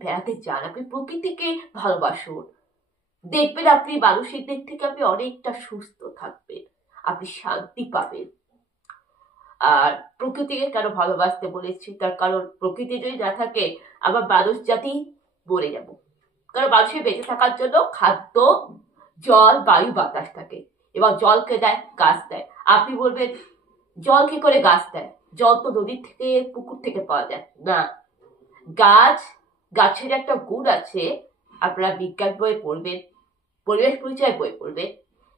বেড়াতে যান, আপনি প্রকৃতিকে ভালোবাসুন, দেখবেন আপনি মানসিক দিক থেকে আপনি অনেকটা সুস্থ থাকবেন, আপনি শান্তি পাবেন। আর প্রকৃতিকে কেন ভালোবাসতে বলেছি, তার কারণ প্রকৃতি যদি না থাকে আমার মানুষ জাতি মরে যাব। কারণ মানুষের বেঁচে থাকার জন্য খাদ্য, জল, বায়ু, বাতাস থাকে, এবং জলকে দেয় গাছ দেয়। আপনি বলবেন জল কি করে গাছ দেয়? জল তো নদীর থেকে, পুকুর থেকে পাওয়া যায় না। গাছের একটা গুণ আছে, আপনারা বিজ্ঞান বই পড়বেন, পরিবেশ পরিচয় বই পড়বেন।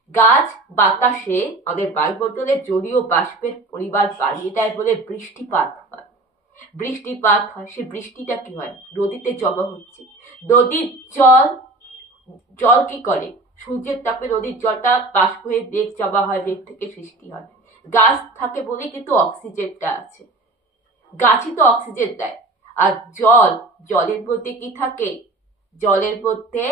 গাছ বাতাসে আমাদের বায়ুমণ্ডলের জলীয় বাষ্পের পরিমাণ বাড়িয়ে দেয় বলে বৃষ্টিপাত হয়। সে বৃষ্টিটা কি হয়? নদীতে জমা হচ্ছে। নদীর জল কি করে? সূর্যের তাপে নদীর জলটা বাষ্প হয়ে মেঘ জমা হয়, মেঘ থেকে সৃষ্টি হয়। গাছ থাকে বলে কিন্তু অক্সিজেনটা আছে, গাছই তো অক্সিজেন দেয়। আর জলের মধ্যে কি থাকে? জলের মধ্যে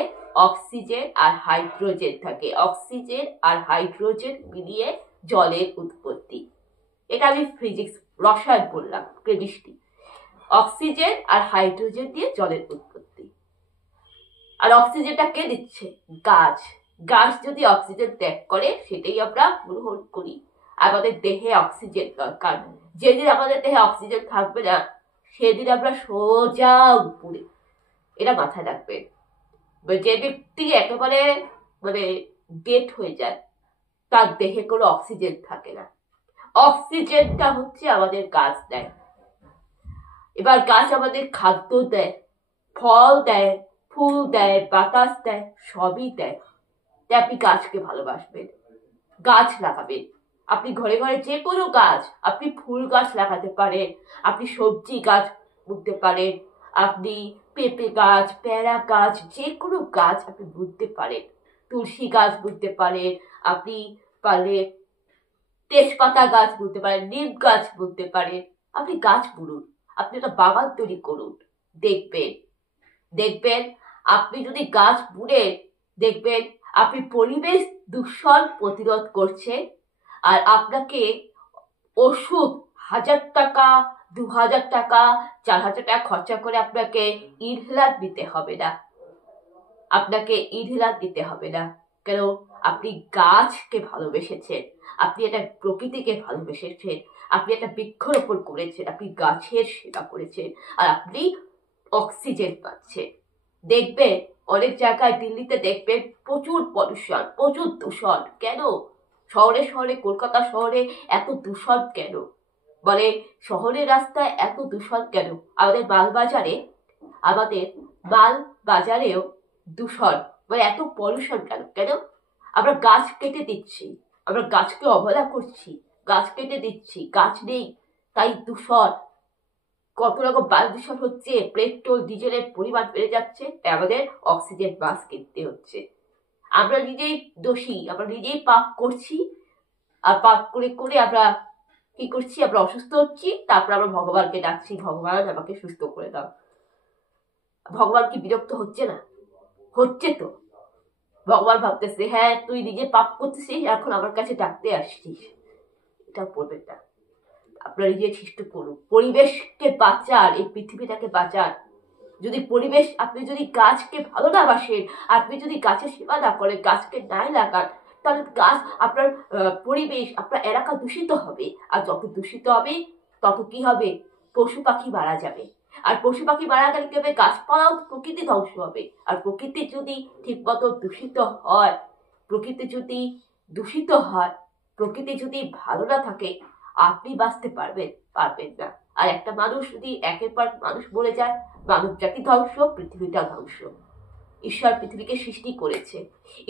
অক্সিজেন আর হাইড্রোজেন থাকে। অক্সিজেন আর হাইড্রোজেন মিলিয়ে জলের উৎপত্তি। এটা আমি ফিজিক্স, রসায়ন বললাম, কেমিস্ট্রি। অক্সিজেন আর হাইড্রোজেন দিয়ে জলের উৎপত্তি। আর অক্সিজেনটা কে দিচ্ছে? গাছ। গাছ যদি অক্সিজেন ত্যাগ করে সেটাই আমরা গ্রহণ করি। আমাদের দেহে অক্সিজেন দরকার। যেদিন আমাদের দেহে অক্সিজেন থাকবে না সেদিন আমরা সোজা উপরে। এটা মাথায় রাখবেন। যে ব্যক্তি একেবারে ডেড হয়ে যায় তার দেহে কোনো অক্সিজেন থাকে না। অক্সিজেনটা হচ্ছে আমাদের গাছ দেয়। এবার গাছ আমাদের খাদ্য দেয়, ফল দেয়, ফুল দেয়, বাতাস দেয়, সবই দেয়। তাই আপনি গাছকে ভালোবাসবেন, গাছ লাগাবেন। আপনি ঘরে ঘরে যে কোনো গাছ, আপনি ফুল গাছ লাগাতে পারেন, আপনি সবজি গাছ বুনতে পারেন, আপনি পেঁপে গাছ, পেয়ারা গাছ, যে কোনো গাছ আপনি বুনতে পারেন। তুলসী গাছ বুনতে পারেন, আপনি পারলে তেজপাতা গাছ বুনতে পারেন, নিম গাছ বুনতে পারেন। আপনি গাছ বুনুন, আপনি একটা বাগান তৈরি করুন। দেখবেন আপনি যদি গাছ বুনে, দেখবেন আপনি পরিবেশ দূষণ প্রতিরোধ করছেন। আর আপনাকে ওষুধ 1000 টাকা, 2000 টাকা, 4000 টাকা খরচা করে আপনাকে ইনহেলার দিতে হবে না। কেন? আপনি গাছকে ভালোবেসেছেন, আপনি একটা প্রকৃতিকে ভালোবেসেছেন, আপনি একটা বৃক্ষরোপণ করেছেন, আপনি গাছের সেবা করেছেন, আর আপনি অক্সিজেন পাচ্ছেন। দেখবেন অনেক জায়গায়, দিল্লিতে দেখবেন প্রচুর পলিউশন, প্রচুর দূষণ। কেন? শহরে কলকাতা শহরে এত দূষণ কেন? শহরের রাস্তায় এত দূষণ কেন? আমাদের মাল বাজারেও দূষণ, এত পলিউশন কেন? আমরা গাছ কেটে দিচ্ছি, আমরা গাছকে অবহেলা করছি, গাছ কেটে দিচ্ছি, গাছ নেই, তাই দূষণ। কত রকম বায়ু দূষণ হচ্ছে, পেট্রোল ডিজেলের পরিমাণ বেড়ে যাচ্ছে, তাই আমাদের অক্সিজেন মাস্ক কিনতে হচ্ছে। আমরা নিজেই দোষী, আমরা নিজেই পাপ করছি। আর পাপ করে করে আমরা কি করছি? আমরা অসুস্থ হচ্ছি, তারপর আমরা ভগবানকে ডাকছি, ভগবান আমাকে সুস্থ করে দাও। ভগবান কি বিরক্ত হচ্ছে না? হচ্ছে তো। ভগবান ভাবতেছে, হ্যাঁ তুই নিজে পাপ করতেছিস, এখন আমার কাছে ডাকতে আসছিস। এটা করবেন না। আপনারা নিজে সৃষ্টি করুন, পরিবেশকে বাঁচান, এই পৃথিবীটাকে বাঁচান। আপনি যদি গাছকে ভালো না বাসেন, আপনি যদি গাছের সেবা না করেন, গাছকে নাই লাগান, তাহলে গাছ, আপনার পরিবেশ, আপনার এলাকা দূষিত হবে। আর যত দূষিত হবে তত কি হবে? পশু পাখি মারা যাবে। আর পশু পাখি মারা গেলে কি হবে? গাছপালাও, প্রকৃতি ধ্বংস হবে। আর প্রকৃতি যদি ঠিক মতো দূষিত হয়, প্রকৃতি যদি ভালো না থাকে, আপনি বাঁচতে পারবেন না। আর একটা মানুষ যদি একের পর মানুষ মরে যায়, মানব জাতি ধ্বংস, পৃথিবীটা ধ্বংস। ঈশ্বর পৃথিবীকে সৃষ্টি করেছে,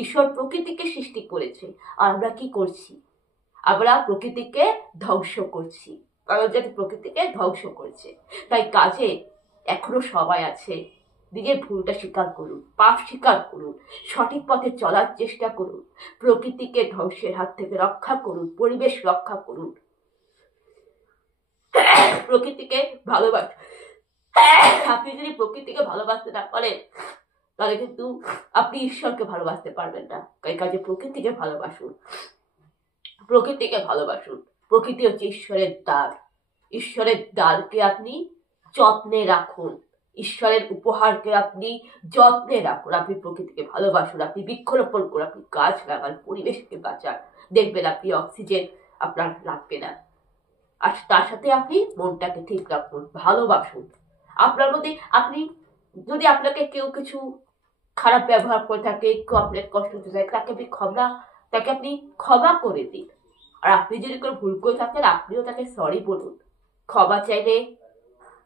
ঈশ্বর প্রকৃতিকে সৃষ্টি করেছে, আর আমরা কি করছি? আমরা প্রকৃতিকে ধ্বংস করছি, মানব জাতি প্রকৃতিকে ধ্বংস করছে। তাই কাজে এখনো সময় আছে। নিজের ভুলটা স্বীকার করুন, পাপ স্বীকার করুন, সঠিক পথে চলার চেষ্টা করুন, প্রকৃতিকে ধ্বংসের হাত থেকে রক্ষা করুন, পরিবেশ রক্ষা করুন, প্রকৃতিকে ভালোবাসুন। আপনি যদি প্রকৃতিকে ভালোবাসতে না পারেন, তাহলে কিন্তু আপনি ঈশ্বরকে ভালোবাসতে পারবেন না। এই কাজে প্রকৃতিকে ভালোবাসুন। প্রকৃতি হচ্ছে ঈশ্বরের দ্বার। ঈশ্বরের দ্বারকে আপনি যত্নে রাখুন, ঈশ্বরের উপহারকে আপনি যত্নে রাখুন, আপনি প্রকৃতিকে ভালোবাসুন, আপনি বৃক্ষরোপণ করুন, আপনি গাছ লাগান, পরিবেশকে বাঁচান, দেখবেন আপনি অক্সিজেন আপনার লাগবে না। আর তার সাথে আপনি মনটাকে ঠিক রাখুন, ভালোবাসুন। আপনার মধ্যে আপনি যদি আপনাকে কেউ কিছু খারাপ ব্যবহার করে থাকে, কেউ আপনার কষ্ট দিতে থাকে, তাকে আপনি ক্ষমা করে দিন। আর আপনি যদি কোনো ভুল করে থাকেন, আপনিও তাকে সরি বলুন। ক্ষমা চাইলে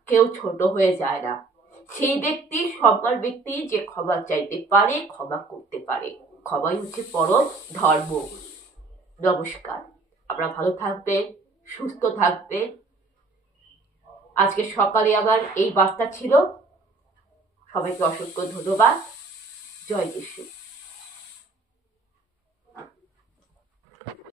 কেউ ছোট হয়ে যায় না। সেই ব্যক্তি সকল ব্যক্তি যে ক্ষমা চাইতে পারে, ক্ষমা করতে পারে। ক্ষমাই হচ্ছে পরম ধর্ম। নমস্কার। আপনারা ভালো থাকবেন, সুস্থ থাকবেন। আজকে সকালে আমার এই বার্তা ছিল। সবাইকে অসংখ্য ধন্যবাদ। জয় যিশু।